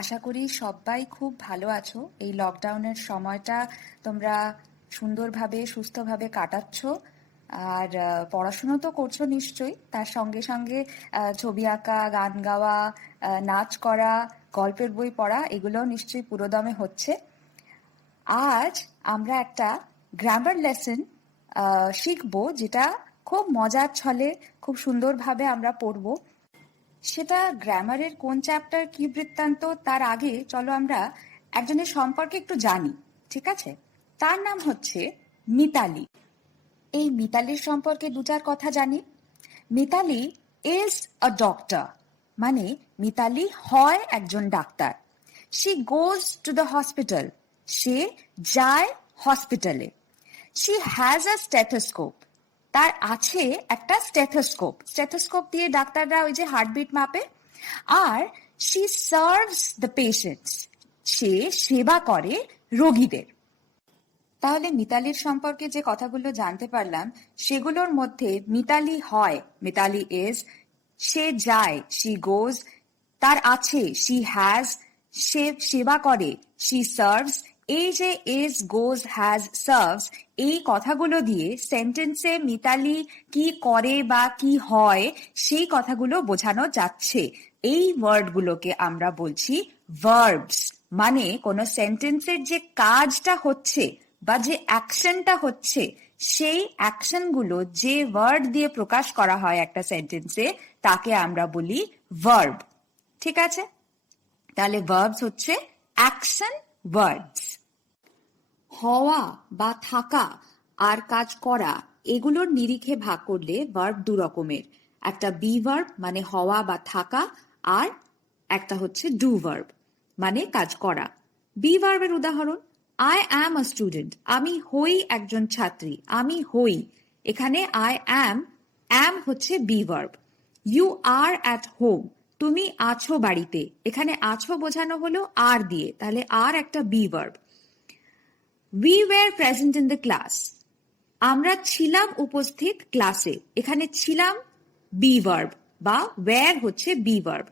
আশা করি সবাই খুব ভালো আছো। এই লকডাউনের সময়টা তোমরা সুন্দরভাবে সুস্থভাবে কাটাচ্ছ। আর পড়াশুনো তো করছো নিশ্চয়ই, তার সঙ্গে সঙ্গে ছবি আঁকা, গান গাওয়া, নাচ করা, গল্পের বই পড়া এগুলোও নিশ্চয়ই পুরোদমে হচ্ছে। আজ আমরা একটা গ্রামার লেসন শিখবো, যেটা খুব মজার ছলে খুব সুন্দরভাবে আমরা পড়বো। সেটা গ্রামারের কোন চ্যাপ্টার কি বৃত্তান্ত তার আগে চলো আমরা একজনের সম্পর্কে একটু জানি। ঠিক আছে? তার নাম হচ্ছে মিতালি। এই মিতালির সম্পর্কে দু চার কথা জানি। মিতালি ইজ আ ডক্টর, মানে মিতালি হয় একজন ডাক্তার। She goes to the hospital, সে যায় হসপিটালে। শি হ্যাজ আ স্টেথোস্কোপ, তার আছে একটা স্টেথোস্কোপ। স্টেথোস্কোপ দিয়ে ডাক্তাররা ওই যে হার্টবিট মাপে। আর শি সার্ভস দ্য পেশেন্টস, সে সেবা করে রোগীদের। তাহলে মিতালির সম্পর্কে যে কথাগুলো জানতে পারলাম সেগুলোর মধ্যে মিতালি হয়, মিতালি ইজ, সে যায়, শি গোজ, তার আছে, শি হ্যাজ, সে সেবা করে, শি সার্ভস। এই যে ইজ, গোজ, হ্যাজ, সার্ভস, এই কথাগুলো দিয়ে সেন্টেন্সে মিতালি কি করে বা কি হয় সেই কথাগুলো বোঝানো যাচ্ছে। এই ওয়ার্ডগুলোকে আমরা বলছি ভার্বস। মানে কোনো সেন্টেন্সের যে কাজটা হচ্ছে বা যে অ্যাকশনটা হচ্ছে, সেই অ্যাকশনগুলো যে ওয়ার্ড দিয়ে প্রকাশ করা হয় একটা সেন্টেন্সে, তাকে আমরা বলি ভার্ব। ঠিক আছে? তাহলে ভার্বস হচ্ছে অ্যাকশন ওয়ার্ডস। হওয়া বা থাকা আর কাজ করা, এগুলোর নিরিখে ভাগ করলে ভার্ব দু রকমের। একটা বি ভার্ব মানে হওয়া বা থাকা, আর একটা হচ্ছে ডু ভার্ব মানে কাজ করা। বি ভার্বের উদাহরণ, আই অ্যাম আ স্টুডেন্ট, আমি হই একজন ছাত্রী, আমি হই। এখানে আই অ্যাম হচ্ছে be verb. You are at home, তুমি আছো বাড়িতে, এখানে আছো বোঝানো হলো আর দিয়ে, তাহলে আর একটা be verb. We were present in the class, আমরা ছিলাম উপস্থিত ক্লাসে, এখানে ছিলাম বি ভার্ব বা ওয়্যার হচ্ছে be verb.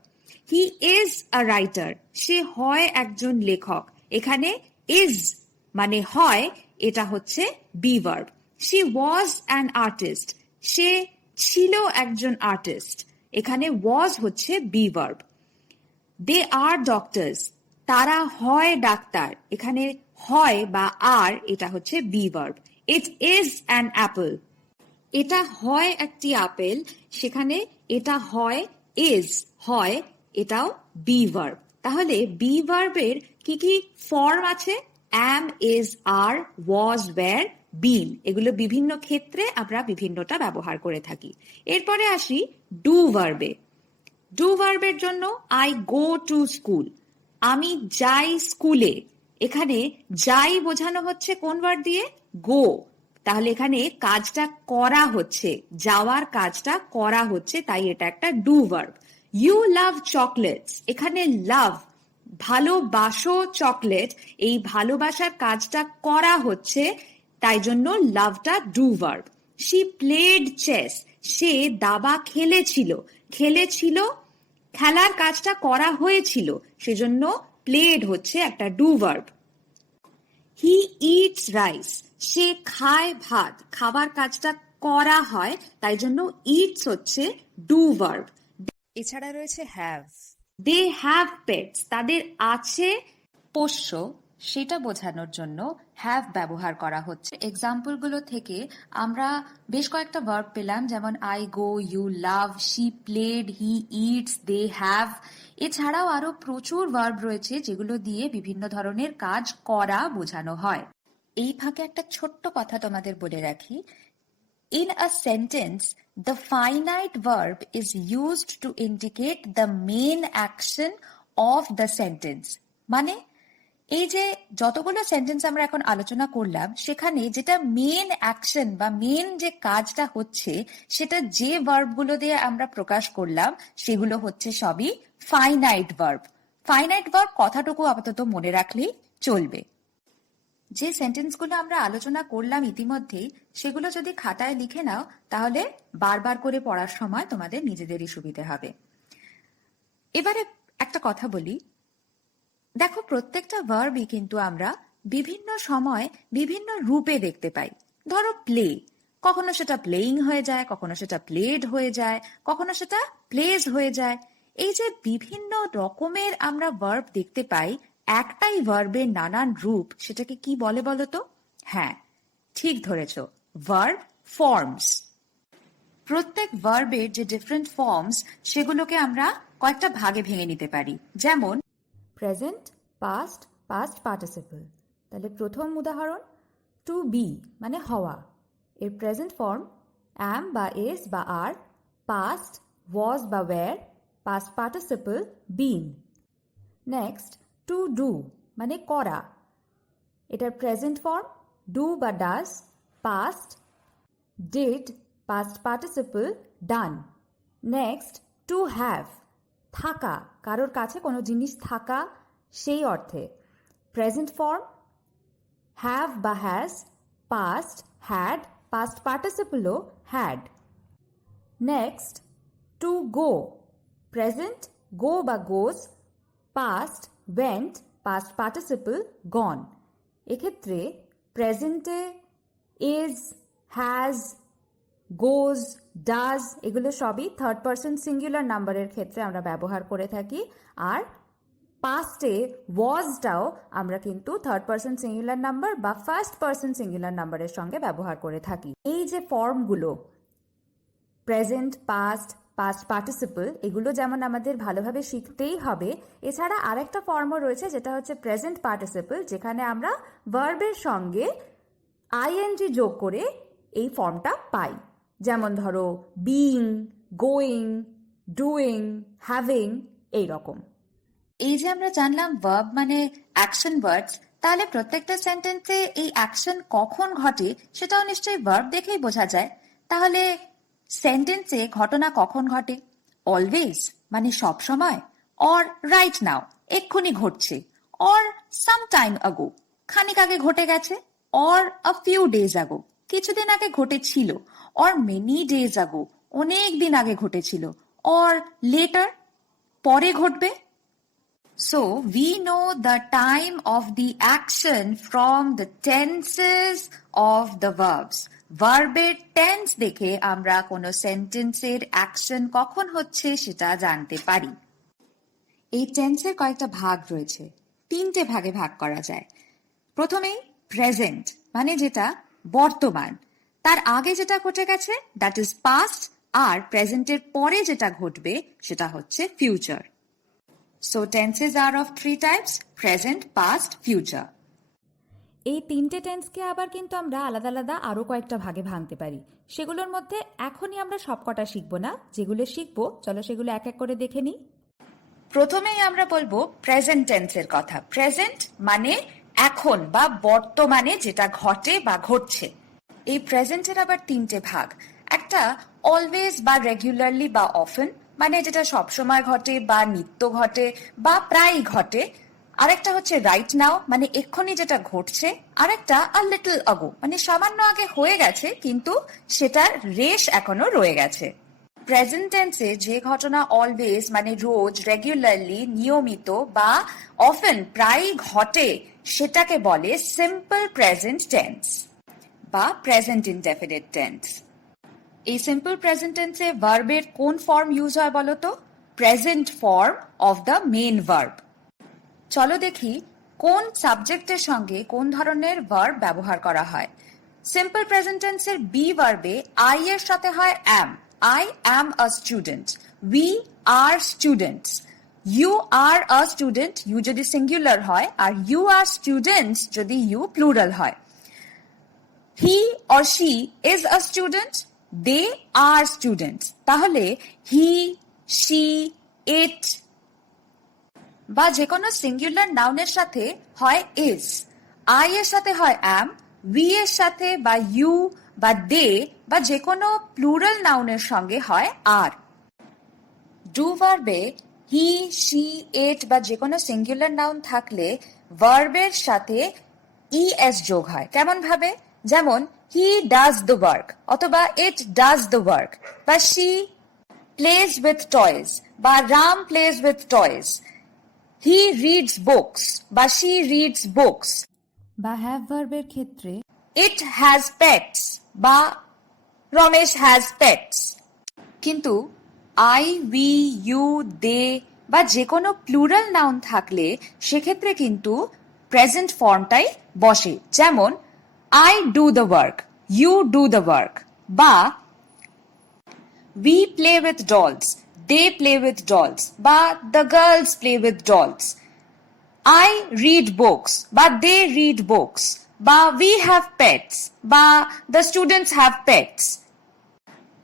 He is a writer, সে হয় একজন লেখক, এখানে ইজ মানে হয়, এটা হচ্ছে be verb. She was an artist, সে ছিল একজন আর্টিস্ট, এখানে ওয়াজ হচ্ছে be verb. They are doctors, তারা হয় ডাক্তার, এখানে হয় বা আর এটা হচ্ছে be verb. It is an apple, এটা হয় একটি আপেল, সেখানে এটা হয় ইজ, হয় এটাও বি ভার্ব। তাহলে বি ভার্বের কি কি ফর্ম আছে? অ্যাম, ইজ, আর, ওয়াজ, ওয়্যার, বিন, এগুলো বিভিন্ন ক্ষেত্রে আমরা বিভিন্নটা ব্যবহার করে থাকি। এরপরে আসি ডু ভার্বে। ডু ভার্বের জন্য আই গো টু স্কুল, আমি যাই স্কুলে, এখানে যাই বোঝানো হচ্ছে কোন ওয়ার্ড দিয়ে? গো। তাহলে এখানে কাজটা করা হচ্ছে, যাওয়ার কাজটা করা হচ্ছে, তাই এটা একটা do verb. You love chocolates, এখানে লাভ ভালোবাসো চকলেট, এই ভালোবাসার কাজটা করা হচ্ছে, তাই জন্য লাভটা do verb. She played chess, সে দাবা খেলেছিল, খেলেছিল খেলার কাজটা করা হয়েছিল, সেজন্য প্লেড হচ্ছে একটা do verb. He eats rice, সে খায় ভাত, খাবার কাজটা করা হয়, তাই জন্য ইটস হচ্ছে ডু ভার্ব। এছাড়া রয়েছে হ্যাভ। দে হ্যাভ পেটস, তাদের আছে পোষ্য, সেটা বোঝানোর জন্য হ্যাভ ব্যবহার করা হচ্ছে। এক্সাম্পলগুলো থেকে আমরা বেশ কয়েকটা ভার্ব পেলাম, যেমন I go, you love, she played, he eats, they have. এছাড়াও আরো প্রচুর ভার্ব রয়েছে যেগুলো দিয়ে বিভিন্ন ধরনের কাজ করা বোঝানো হয়। এই ফাঁকে একটা ছোট্ট কথা তোমাদের বলে রাখি, in a sentence, the finite verb is used to indicate the main action of the sentence. মানে এই যে যতগুলো সেন্টেন্স আমরা এখন আলোচনা করলাম, সেখানে যেটা মেন অ্যাকশন বা মেন যে কাজটা হচ্ছে, সেটা যে ভার্বগুলো দিয়ে আমরা প্রকাশ করলাম সেগুলো হচ্ছে সবই ফাইনাইট ভার্ব। ফাইনাইট ভার্ব কথাটুকু আপাতত মনে রাখলেই চলবে। যে সেন্টেন্সগুলো আমরা আলোচনা করলাম ইতিমধ্যেই, সেগুলো যদি খাতায় লিখে নাও তাহলে বারবার করে পড়ার সময় তোমাদের নিজেদেরই সুবিধে হবে। এবারে একটা কথা বলি, দেখো, প্রত্যেকটা ভার্বই কিন্তু আমরা বিভিন্ন সময় বিভিন্ন রূপে দেখতে পাই। ধরো প্লে, কখনো সেটা প্লেইং হয়ে যায়, কখনো সেটা প্লেড হয়ে যায়, কখনো সেটা প্লেজ হয়ে যায়। এই যে বিভিন্ন রকমের আমরা ভার্ব দেখতে পাই, একটাই ভার্বের নানান রূপ, সেটাকে কি বলে বলো তো? হ্যাঁ, ঠিক ধরেছ, ভার্ব ফর্মস। প্রত্যেক ভার্বের যে ডিফারেন্ট ফর্মস, সেগুলোকে আমরা কয়েকটা ভাগে ভেঙে নিতে পারি। যেমন প্রেজেন্ট, পাস্ট, পাস্ট পার্টিসিপল। তাহলে প্রথম উদাহরণ, টু বি মানে হওয়া, এর প্রেজেন্ট ফর্ম অ্যাম বা এস বা আর, পাস্ট ওয়াজ বা were, past participle been. Next, to do মানে করা, এটার প্রেজেন্ট ফর্ম ডু বা does, past did, past participle done. Next, to have থাকা, কারোর কাছে কোনো জিনিস থাকা সেই অর্থে, প্রেজেন্ট ফর্ম হ্যাভ বা হ্যাজ, পাস্ট হ্যাড, পাস্ট পার্টিসিপলও had. Next, to go, present go বা goes, past went, past participle gone. এক্ষেত্রে প্রেজেন্টে ইজ, হ্যাজ, গোজ, ডাজ এগুলো সবই থার্ড পারসন সিঙ্গুলার নাম্বারের ক্ষেত্রে আমরা ব্যবহার করে থাকি। আর পাস্টে ওয়াজটাও আমরা কিন্তু থার্ড পারসন সিঙ্গুলার নাম্বার বা ফার্স্ট পারসন সিঙ্গুলার নাম্বারের সঙ্গে ব্যবহার করে থাকি। এই যে ফর্মগুলো প্রেজেন্ট, পাস্ট, পাস্ট পার্টিসিপল, এগুলো যেমন আমাদের ভালোভাবে শিখতেই হবে, এছাড়া আরেকটা ফর্মও রয়েছে যেটা হচ্ছে প্রেজেন্ট পার্টিসিপল, যেখানে আমরা ভার্বের সঙ্গে আইএনজি যোগ করে এই ফর্মটা পাই। যেমন ধরো বিইং, গোয়িং, ডুইং, হ্যাভিং, এইরকম। এই যে আমরা জানলাম ভার্ব মানে অ্যাকশন ওয়ার্ডস, তাহলে প্রত্যেকটা সেন্টেন্সে এই অ্যাকশন কখন ঘটে সেটাও নিশ্চয়ই ভার্ব দেখেই বোঝা যায়। তাহলে সেন্টেন্সে ঘটনা কখন ঘটে? অলওয়েজ মানে সব সময়, অর রাইট নাও এক্ষুনি ঘটছে, অর সাম টাইম আগো খানিক আগে ঘটে গেছে, অর আ ফিউ ডেজ আগো কিছুদিন আগে ঘটেছিল, অর মেনি ডেজ আগো অনেক দিন আগে ঘটেছিল, অর লেটার পরে ঘটবে। So we know the time of the action from the tenses of the verbs. ভার্বের টেন্স দেখে আমরা কোনো সেন্টেন্সের অ্যাকশন কখন হচ্ছে সেটা জানতে পারি। এই টেন্সের কয়েকটা ভাগ রয়েছে, তিনটে ভাগে ভাগ করা যায়। প্রথমেই প্রেজেন্ট মানে যেটা বর্তমান, তার আগে যেটা ঘটে গেছে দ্যাট ইজ পাস্ট, আর প্রেজেন্টের পরে যেটা ঘটবে সেটা হচ্ছে future. So tenses are of three types: present, past, future. এই তিনটে টেন্সকে আবার কিন্তু আমরা আলাদা আলাদা আরও কয়েকটা ভাগে ভাঙতে পারি। সেগুলোর মধ্যে এখনই আমরা সবকটা শিখবো না, যেগুলো শিখবো চলো সেগুলো এক এক করে দেখে নিই। প্রথমেই আমরা বলবো প্রেজেন্ট টেন্সের কথা। প্রেজেন্ট মানে এখন বা বর্তমানে যেটা ঘটে বা ঘটছে। এই প্রেজেন্টের আবার তিনটে ভাগ, একটা অলওয়েজ বা রেগুলারলি বা অফেন মানে যেটা সবসময় ঘটে বা নিত্য ঘটে বা প্রায়ই ঘটে, আরেকটা হচ্ছে রাইট নাও মানে এক্ষুনি যেটা ঘটছে, আরেকটা আ লিটল আগো মানে সামান্য আগে হয়ে গেছে কিন্তু সেটার রেশ এখনো রয়ে গেছে। প্রেজেন্ট টেন্সে যে ঘটনা অলওয়েজ মানে রোজ, রেগুলারলি নিয়মিত বা অফেন প্রায়ই ঘটে সেটাকে বলে সিম্পল প্রেজেন্ট টেন্স বা প্রেজেন্ট ইনডেফিনিট টেন্স। এই সিম্পল প্রেজেন্ট টেন্সে ভার্বের কোন ফর্ম ইউজ হয় বলো তো? Present form of the main verb. চলো দেখি কোন সাবজেক্টের সঙ্গে কোন ধরনের ভার্ব ব্যবহার করা হয়। সিম্পল প্রেজেন্ট টেন্সের বি ভার্বে আই এর সাথে হয় অ্যাম। I am a student. We are students. You are a student. You যদি সিঙ্গুলার হয়, আর you are students যদি you প্লুরাল হয়। He or she is a student. They are students. তাহলে he, she, it বা যে কোনো সিঙ্গুলার নাউনের সাথে হয় is, I এর সাথে হয় am, we এর সাথে বা you বা দে বা যে কোনো প্লুরাল নাউনের সঙ্গে হয় আর। ডু ভার্বে হি, শি, ইট বা যে কোনো সিঙ্গুলার নাউন থাকলে ভার্বের সাথে es যোগ হয়। কেমন ভাবে? যেমন হি ডাজ দ্য ওয়ার্ক অথবা ইট ডাজ দ্য ওয়ার্ক, বা শি প্লেজ উইথ টয়েস বা Ram plays with toys. He reads books বা শি রিডস বুকস। বা হ্যাভ ভার্বের ক্ষেত্রে ইট হ্যাজ পেটস বা রমেশ হ্যাজ পেটস। কিন্তু আই, উই, ইউ, দে বা যে কোনো প্লুরাল নাউন থাকলে সেক্ষেত্রে কিন্তু প্রেজেন্ট ফর্মটাই বসে। যেমন I do the work, you do the work, বা we play with dolls, they play with dolls, বা the girls play with dolls. I read books, বা they read books, বা we have pets, বা the students have pets.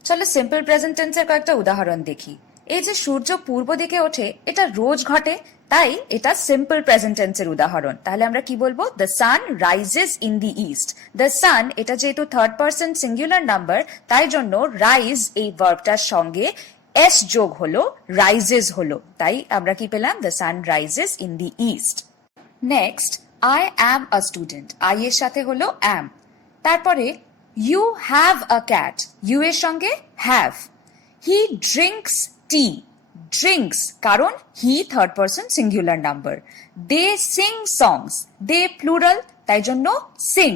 চলো simple present টেন্সের কয়েকটা উদাহরণ দেখি। এই যে সূর্য পূর্ব দিকে ওঠে, এটা রোজ ঘটে, তাই এটা সিম্পল প্রেজেন্ট টেন্সের উদাহরণ। তাহলে আমরা কি বলবো? The sun rises in the east. The sun এটা যেহেতু থার্ড পারসন সিঙ্গুলার নাম্বার, তাই জন্য রাইজ এই ভার্বটার সঙ্গে এস যোগ হলো, রাইজেস হলো, তাই আমরা কি পেলাম? The sun rises in the east. Next, I am a student, I এর সাথে হলো অ্যাম। তারপরে you have a cat, you এর সঙ্গে have. He drinks tea, drinks কারণ he third person singular number. They sing songs, they plural, তাই জন্য সিং।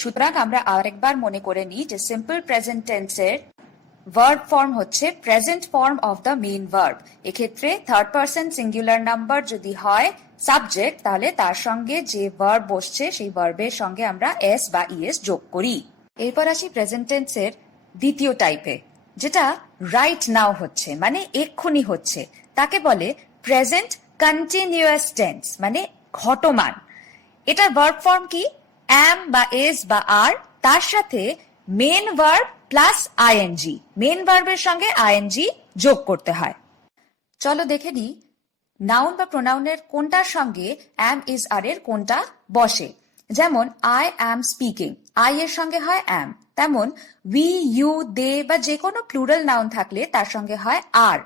সুতরাং আমরা আরেকবার মনে করে নিই যে সিম্পল প্রেজেন্ট টেন্সের ভার্ব ফর্ম হচ্ছে present form of the main verb. এক্ষেত্রে থার্ড পারসন সিঙ্গুলার নাম্বার যদি হয় সাবজেক্ট, তাহলে তার সঙ্গে যে ভার্ব বসছে সেই ভার্বের সঙ্গে আমরা এস বা ইএস যোগ করি। এরপর আসি প্রেজেন্ট টেন্সের দ্বিতীয় টাইপে, যেটা রাইট নাও হচ্ছে, মানে এক্ষুনি হচ্ছে। তাকে বলে প্রেজেন্ট কন্টিনিউয়াস টেন্স, মানে ঘটমান। এটার ভার্ব ফর্ম কি? অ্যাম বা এস বা আর, তার সাথে main verb plus ING. Main ভার্বের সঙ্গে আইএনজি যোগ করতে হয়। চলো দেখে নিই নাউন বা প্রোনাউনের কোনটার সঙ্গে অ্যাম ইজ আর এর কোনটা বসে। যেমন আই অ্যাম স্পিকিং, আই এর সঙ্গে হয় অ্যাম। তেমন উই, ইউ, দে বা যে কোনো প্লুরাল নাউন থাকলে তার সঙ্গে হয় are.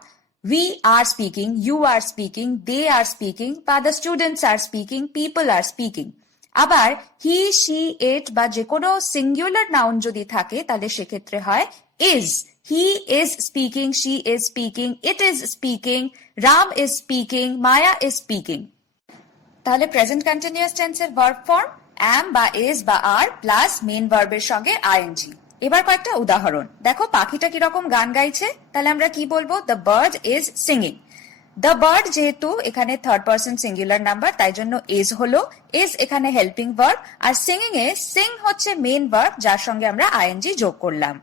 We are speaking, you are speaking, they are speaking, বা the students are speaking, people are speaking. আবার হি, শি, ইট বা যে কোনো সিঙ্গুলার নাউন যদি থাকে তাহলে সেক্ষেত্রে হয় is. He is speaking, she is speaking, it is speaking, Ram is speaking, Maya is speaking. তাহলে প্রেজেন্ট কন্টিনিউয়াস টেন্সের ভার্ব ফর্ম অ্যাম বা ইজ বা আর প্লাস মেন ভার্বের সঙ্গে আইএনজি। এবার কয়েকটা উদাহরণ দেখো। পাখিটা কিরকম গান গাইছে, তাহলে আমরা কি বলবো? The bird is singing. The bird যেহেতু এখানে থার্ড পারসন সিঙ্গুলার নাম্বার, তাই জন্য ইজ হলো, ইজ এখানে হেল্পিং ভার্ব, আর সিঙ্গিং এ সিং হচ্ছে মেন ভার্ব যার সঙ্গে আমরা আইএনজি যোগ করলাম।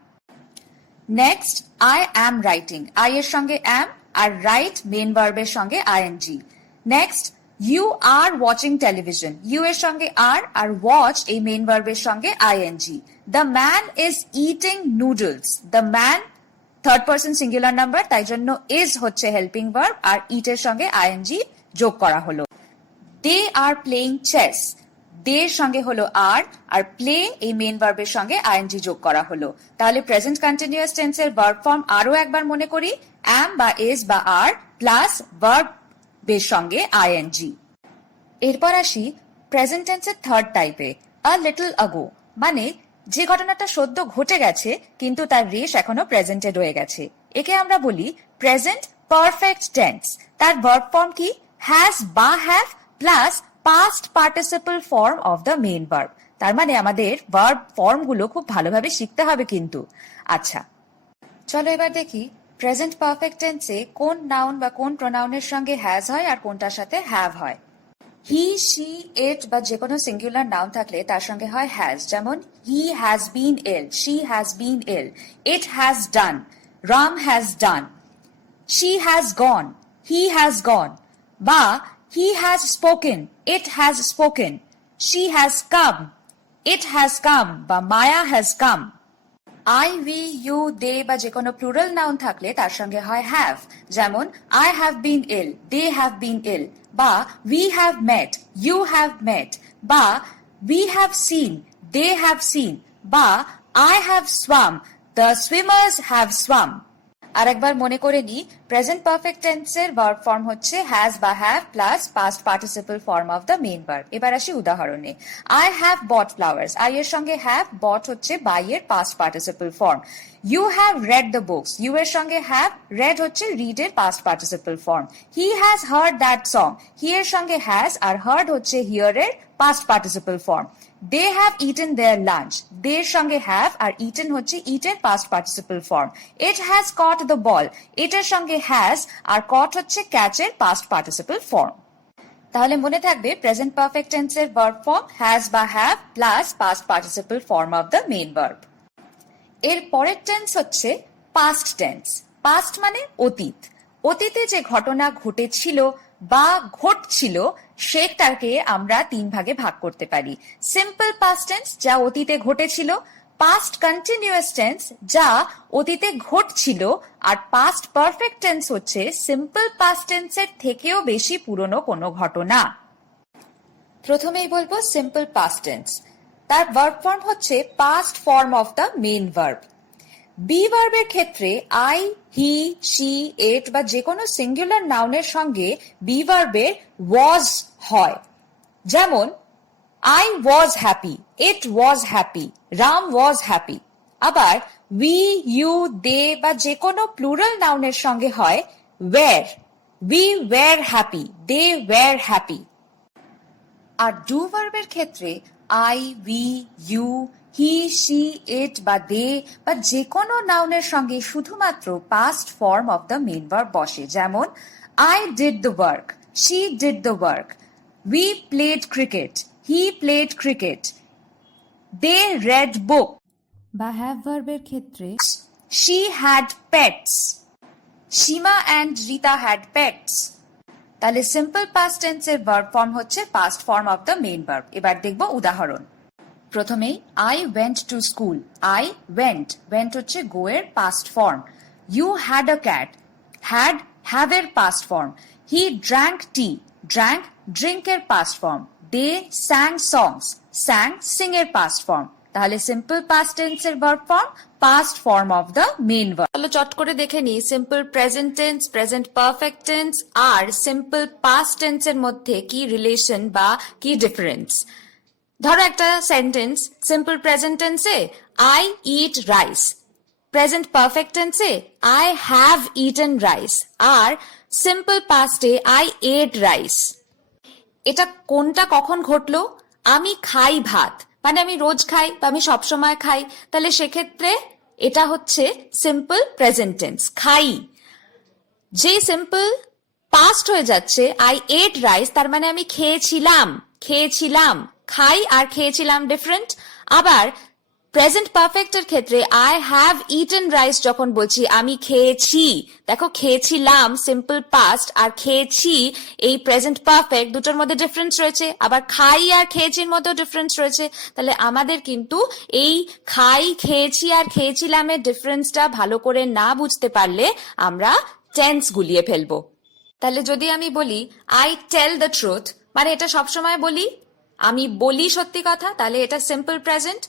Next, I am writing, I এর সঙ্গে অ্যাম আর রাইট মেন ভার্বের সঙ্গে ING. Next, you are watching television, you এর সঙ্গে আর ওয়াচ এই মেন ভার্বের সঙ্গে ING. The man is eating noodles, the man third person singular number, তাই জন্য ইজ হচ্ছে হেল্পিং ভার্ব আর ইট এর সঙ্গে আইএনজি যোগ করা হলো। দে আর প্লেইং চেস, দে এর সঙ্গে হলো আর প্লে এই মেন ভার্বের সঙ্গে আইএনজি যোগ করা হলো। তাহলে প্রেজেন্ট কন্টিনিউয়াস টেন্সের ভার্ব ফর্ম আরো একবার মনে করি, অ্যাম বা ইজ বা আর প্লাস ভার্ব এর সঙ্গে আইএনজি। এরপর আসি প্রেজেন্ট টেন্সের থার্ড টাইপে, আ লিটল আগো, মানে যে ঘটনাটা সদ্য ঘটে গেছে কিন্তু তার রেশ এখনো প্রেজেন্টে রয়ে গেছে। একে আমরা বলি প্রেজেন্ট পারফেক্ট টেন্স। তার ভার্ব ফর্ম কি? হ্যাজ বা have plus past participle form of the main verb. তার মানে আমাদের ভার্ব ফর্মগুলো খুব ভালোভাবে শিখতে হবে কিন্তু। আচ্ছা, চলো এবার দেখি প্রেজেন্ট পারফেক্ট টেন্সে কোন নাউন বা কোন প্রোনাউনের সঙ্গে হ্যাজ হয় আর কোনটার সাথে হ্যাভ হয়। হি, শি, ইট বা যে কোনো সিঙ্গুলার নাউন থাকলে তার সঙ্গে হয় হ্যাজ। যেমন he has been ill, she has been ill, it has done, Ram has done, she has gone, he has gone, বা he has spoken, it has spoken, she has come, it has come, বা Maya has come. I, we, you, they বা যে কোনো plural noun থাকলে তার সঙ্গে হয় have. যেমন I have been ill, they have been ill, বা we have met, you have met, বা we have seen, they have seen, বা I have swum, the swimmers have swum. আর একবার মনে করে নি, প্রেজেন্ট পারফেক্ট টেন্সের ভার্ব ফর্ম হচ্ছে হ্যাজ বা have plus past participle form of the main verb. এবার আসি উদাহরণে। I have bought flowers. I এর সঙ্গে হ্যাভ, বট হচ্ছে বাই এর past participle form. You have read the books. You এর সঙ্গে হ্যাভ, রেড হচ্ছে রিড এর past participle form. He has heard that song. He এর সঙ্গে হ্যাজ আর হার্ড হচ্ছে হিয়ার এর past participle form. They have eaten their lunch. They এর সঙ্গে have আর eaten হচ্ছে eat এর past participle form. It has caught the ball. It এর সঙ্গে has আর caught হচ্ছে catch এর past participle form. তাহলে মনে থাকবে প্রেজেন্ট পারফেক্ট টেন্সের ভার্ব ফর্ম হ্যাজ বা have plus past participle form of the main verb. এর পরের টেন্স হচ্ছে পাস্ট টেন্স। পাস্ট মানে অতীত। অতীতে যে ঘটনা ঘটেছিল বা ঘটছিল সেটাকে আমরা 3 ভাগে ভাগ করতে পারি। সিম্পল পাস্ট টেন্স, যা অতীতে ঘটেছিল; পাস্ট কন্টিনিউয়াস টেন্স, যা অতীতে ঘটছিল; আর পাস্ট পারফেক্ট টেন্স হচ্ছে সিম্পল পাস্ট টেন্সের থেকেও বেশি পুরনো কোনো ঘটনা। প্রথমেই বলবো সিম্পল পাস্ট টেন্স। তার ভার্ব ফর্ম হচ্ছে past form of the main verb. Be ভার্বের ক্ষেত্রে আই, হি, শি, ইট বা যে কোনো সিঙ্গুলার নাউনের সঙ্গে বি ভার্বের ওয়াজ হয়। যেমন I was happy, it was happy, Ram was happy. আবার উই, ইউ, দে বা যে কোনো প্লুরাল নাউনের সঙ্গে হয় were. We were happy, they were happy. আর ডু ভার্বের ক্ষেত্রে I, we, you, he, she, it বা দে বা যে কোনো নাউনের সঙ্গে শুধুমাত্র past form of the main verb বসে। যেমন I did the work, she did the work, we played cricket, he played cricket, they read book. বা হ্যাভ ভার্বের ক্ষেত্রে she had pets, Seema and Rita had pets. তাহলে সিম্পল পাস্ট টেন্সের verb form হচ্ছে past form of the main verb. এবার দেখব উদাহরণ। প্রথমেই I went to school. I went, went হচ্ছে গো এর past form. You had a cat, had have এর past form. He drank tea, drank drink এর past form. They sang songs, sang sing এর past form. তাহলে simple past টেন্সের verb form past form of the main verb. তাহলে চট করে দেখে নিই simple present tense, present perfect tense আর সিম্পল পাস্ট টেন্সের মধ্যে কি রিলেশন বা কি ডিফারেন্স। ধরো একটা সেন্টেন্স, সিম্পল প্রেজেন্ট টেন্সে I eat rice, present perfect টেন্সে আই হ্যাভ ইটেন রাইস, আর সিম্পল পাস্টে আই এট রাইস। এটা কোনটা কখন ঘটলো? আমি খাই ভাত, মানে আমি রোজ খাই বা আমি সবসময় খাই, তাহলে সেক্ষেত্রে এটা হচ্ছে সিম্পল প্রেজেন্ট টেন্স, খাই। যে সিম্পল পাস্ট হয়ে যাচ্ছে আই এট রাইস, তার মানে আমি খেয়েছিলাম, খেয়েছিলাম। খাই আর খেয়েছিলাম ডিফারেন্ট। আবার প্রেজেন্ট পারফেক্টের ক্ষেত্রে আই হ্যাভ ইটেন রাইস যখন বলছি আমি খেয়েছি, দেখো খেয়েছিলাম সিম্পল পাস্ট আর খেয়েছি এই প্রেজেন্ট পারফেক্ট, দুটোর মধ্যে ডিফারেন্স রয়েছে। আবার খাই আর খেয়েছির মধ্যেও ডিফারেন্স রয়েছে। তাহলে আমাদের কিন্তু এই খাই, খেয়েছি আর খেয়েছিলামের ডিফারেন্সটা ভালো করে না বুঝতে পারলে আমরা টেন্স গুলিয়ে ফেলবো। তাহলে যদি আমি বলি আই টেল দ্য ট্রুথ, মানে এটা সবসময় বলি, আমি বলি সত্যি কথা, তাহলে এটা simple present.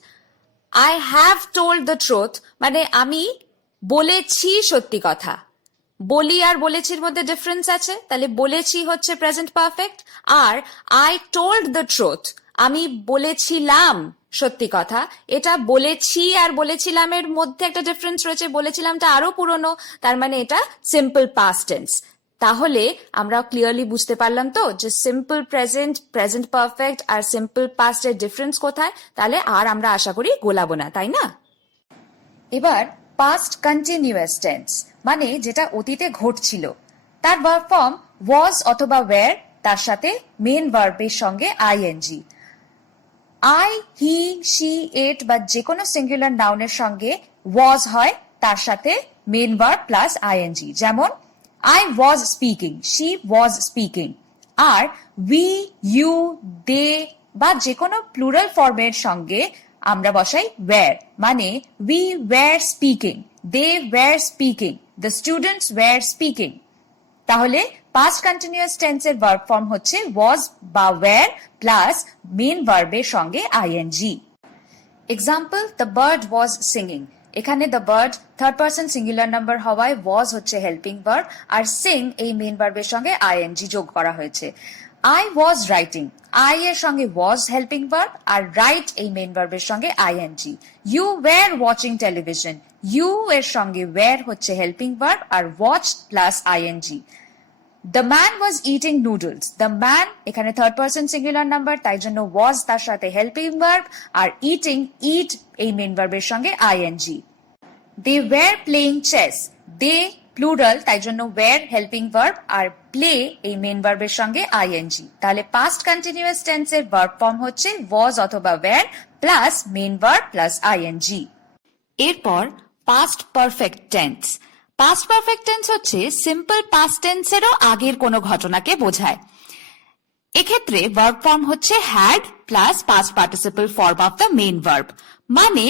I have told the truth, মানে আমি বলেছি সত্যি কথা। বলি আর বলেছির মধ্যে ডিফারেন্স আছে, তাহলে বলেছি হচ্ছে প্রেজেন্ট পারফেক্ট। আর আই টোল্ড দ্য ট্রুথ, আমি বলেছিলাম সত্যি কথা। এটা বলেছি আর বলেছিলামের মধ্যে একটা ডিফারেন্স রয়েছে, বলেছিলামটা আরো পুরনো, তার মানে এটা সিম্পল পাস্ট টেন্স। তাহলে আমরা ক্লিয়ারলি বুঝতে পারলাম তো যে সিম্পল প্রেজেন্ট, প্রেজেন্ট পারফেক্ট আর সিম্পল পাস্টের ডিফারেন্স কোথায়। তাহলে আর আমরা আশা করি গোলাবো না, তাই না? এবার পাস্ট কন্টিনিউয়াস টেন্স, মানে যেটা অতীতে ঘটছিল, তার ভার্ব ফর্ম ওয়াজ অথবা ওয়্যার, তার সাথে মেন ভার্বের সঙ্গে ING. I, he, she, it বা যে কোনো সিঙ্গুলার নাউনের সঙ্গে ওয়াজ হয়, তার সাথে মেন ভার্ব প্লাস আইএনজি। যেমন I was speaking, she was speaking. আর we, you, they বা যে কোনো প্লুরাল ফর্মের সঙ্গে আমরা বসাই were, মানে we were speaking, they were speaking, the students were speaking. তাহলে পাস্ট কন্টিনিউয়াস টেন্সের ভার্ব ফর্ম হচ্ছে was বা were প্লাস মেন ভার্বের সঙ্গে ing. Example, the bird was singing. এখানে the bird third person singular number হওয়ায় ওয়াজ হচ্ছে হেল্পিং ভার্ব, আর সিং এই মেন ভার্বের সঙ্গে আইএনজি যোগ করা হয়েছে। আই ওয়াজ রাইটিং, আই এর সঙ্গে ওয়াজ হেল্পিং ভার্ব, আর রাইট এই মেন ভার্বের সঙ্গে ING. You were watching television, you এর সঙ্গে ওয়্যার হচ্ছে হেল্পিং ভার্ব, আর watch plus ING. The man was eating noodles, the man এখানে থার্ড পার্সন সিঙ্গুলার নাম্বার, তাই জন্য ওয়াজ তার সাথে হেল্পিং ভার্ব, আর ইটিং ইট এই মেন ভার্বের সঙ্গে ING. They were playing chess, they plural তাই জন্য ওয়্যার হেল্পিং ভার্ব, আর প্লে এই মেন ভার্বের সঙ্গে আইএনজি। তাহলে পাস্ট কন্টিনিউয়াস টেন্সের ভার্ব ফর্ম হচ্ছে ওয়াজ অথবা were plus main verb plus I N G. এরপর past perfect tense. Past perfect tense হচ্ছে সিম্পল পাস্ট টেন্সেরও আগের কোনো ঘটনাকে বোঝায়। এক্ষেত্রে ভার্ব ফর্ম হচ্ছে had plus past participle form of the main verb. মানে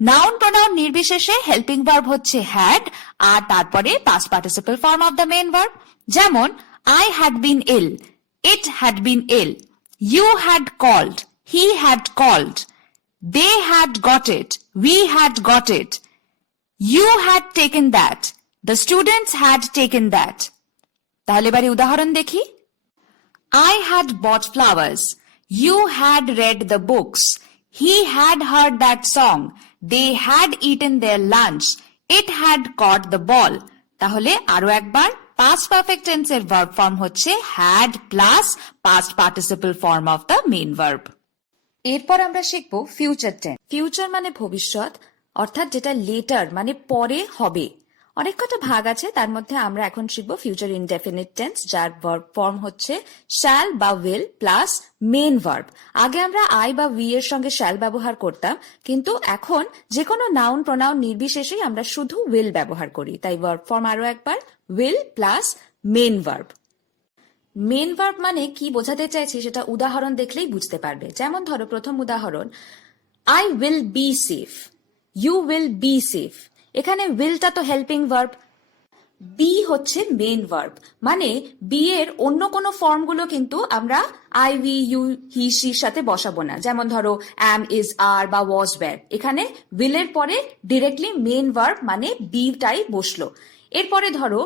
নাউন প্রোনাউন নির্বিশেষে হেল্পিং ভার্ব হচ্ছে হ্যাড, আর তারপরে past participle form of the main verb. যেমন I had been ill, it had been ill, you had cold, he had cold, they had got it, we had got it, you had taken that, the students had taken that. তাহলে এবারে উদাহরণ দেখি। I had bought flowers, you had read the books, he had heard that song, they had eaten their lunch, it had caught the ball. তাহলে আরো একবার past perfect tense এর verb form হচ্ছে had plus past participle form of the main verb. এরপর আমরা শিখব future tense. Future মানে ভবিষ্যৎ, অর্থাৎ যেটা লেটার মানে পরে হবে। অনেক কটা ভাগ আছে, তার মধ্যে আমরা এখন শিখব ফিউচার ইনডেফিনিট টেন্স, যার ভার্ব ফর্ম হচ্ছে শ্যাল বা উইল প্লাস মেন ভার্ব। আগে আমরা আই বা উই এর সঙ্গে শ্যাল ব্যবহার করতাম, কিন্তু এখন যে কোনো নাউন প্রোনাউন নির্বিশেষেই আমরা শুধু উইল ব্যবহার করি। তাই ভার্ব ফর্ম আরো একবার will plus main verb. Main verb মানে কি বোঝাতে চাইছি সেটা উদাহরণ দেখলেই বুঝতে পারবে। যেমন ধরো প্রথম উদাহরণ, I will be safe, you will be safe. এখানে উইলটা তো হেল্পিং ভার্ব, বি হচ্ছে মেন ভার্ব, মানে বি এর অন্য কোনো ফর্মগুলো কিন্তু আমরা আই উই ইউ হি সির সাথে বসাবো না। যেমন ধরো অ্যাম ইজ আর বা ওয়াজ ওয়্যার, এখানে উইলের পরে ডিরেক্টলি মেন ভার্ব মানে বিটাই বসলো। এরপরে ধরো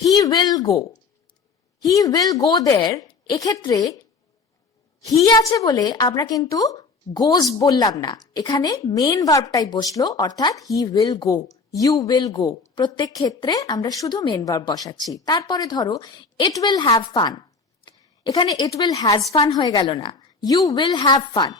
হি উইল গো, হি উইল গো দেয়ার, এক্ষেত্রে হি আছে বলে আমরা কিন্তু গোজ বললাম না, এখানে মেন ভার্বটাই বসলো, অর্থাৎ he will go, you will go. প্রত্যেক ক্ষেত্রে আমরা শুধু মেন ভার্ব বসাচ্ছি। তারপরে ধরো ইট উইল হ্যাভ ফান, এখানে ইট উইল হ্যাজ ফান হয়ে গেল না, you will have fun.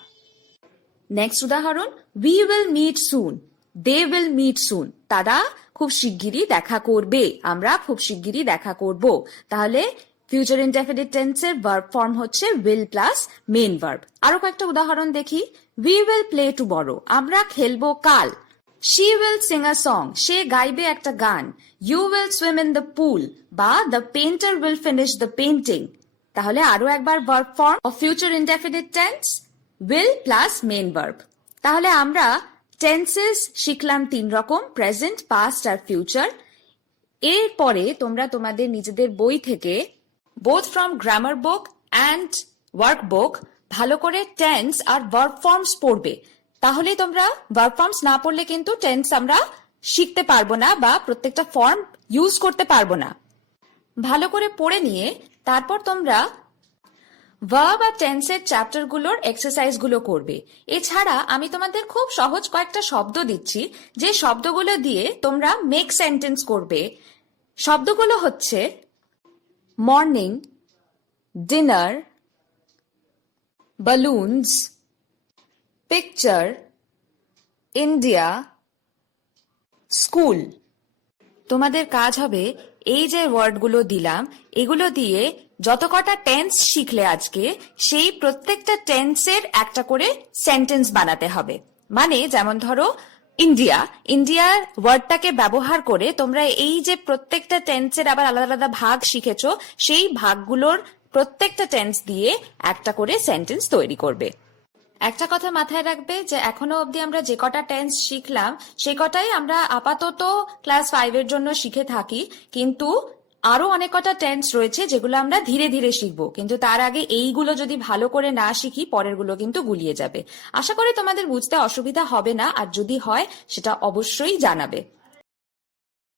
Next উদাহরণ, we will meet soon, they will meet soon, তারা খুব শিগগিরই দেখা করবে, আমরা খুব শিগগিরই দেখা করব। তাহলে ফিউচার ইনডেফিনিট টেন্সের ভার্ব ফর্ম হচ্ছে উইল প্লাস মেন ভার্ব। আরো কয়েকটা উদাহরণ দেখি। উই উইল প্লে টুমরো, আমরা খেলবো কাল। She will sing a song, সে গাইবে একটা গান। You will swim in the pool, বা the painter will finish the painting. তাহলে আরো একবার verb form of future indefinite tense will plus main verb. তাহলে আমরা টেন্সেস শিখলাম তিন রকম, প্রেজেন্ট, পাস্ট আর ফিউচার। এরপরে তোমরা তোমাদের নিজেদের বই থেকে both from grammar book and work book ভালো করে টেন্স আর ভার্ব ফর্মস পড়বে। তাহলে তোমরা ভার্ব ফর্মস না পড়লে কিন্তু টেন্স আমরা শিখতে পারবো না বা প্রত্যেকটা ফর্ম ইউজ করতে পারবো না। ভালো করে পড়ে নিয়ে তারপর তোমরা ভার্ব আর টেন্সের চ্যাপ্টারগুলোর এক্সারসাইজগুলো করবে। এছাড়া আমি তোমাদের খুব সহজ কয়েকটা শব্দ দিচ্ছি, যে শব্দগুলো দিয়ে তোমরা মেক সেন্টেন্স করবে। শব্দগুলো হচ্ছে morning, dinner, balloons, picture, India, school. তোমাদের কাজ হবে এই যে ওয়ার্ডগুলো দিলাম এগুলো দিয়ে যত কটা টেন্স শিখলে আজকে, সেই প্রত্যেকটা টেন্সের একটা করে সেন্টেন্স বানাতে হবে। মানে যেমন ধরো ইন্ডিয়া, ইন্ডিয়ার ওয়ার্ডটাকে ব্যবহার করে তোমরা এই যে প্রত্যেকটা টেন্সের আবার আলাদা আলাদা ভাগ শিখেছো, সেই ভাগগুলোর প্রত্যেকটা টেন্স দিয়ে একটা করে সেন্টেন্স তৈরি করবে। একটা কথা মাথায় রাখবে যে এখনো অবধি আমরা যে কটা টেন্স শিখলাম সে কটাই আমরা আপাতত ক্লাস 5 এর জন্য শিখে থাকি, কিন্তু আরো অনেক কটা টেন্স রয়েছে যেগুলো আমরা ধীরে ধীরে শিখবো, কিন্তু তার আগে এইগুলো যদি ভালো করে না শিখি পরের গুলো কিন্তু গুলিয়ে যাবে। আশা করি তোমাদের বুঝতে অসুবিধা হবে না, আর যদি হয় সেটা অবশ্যই জানাবে।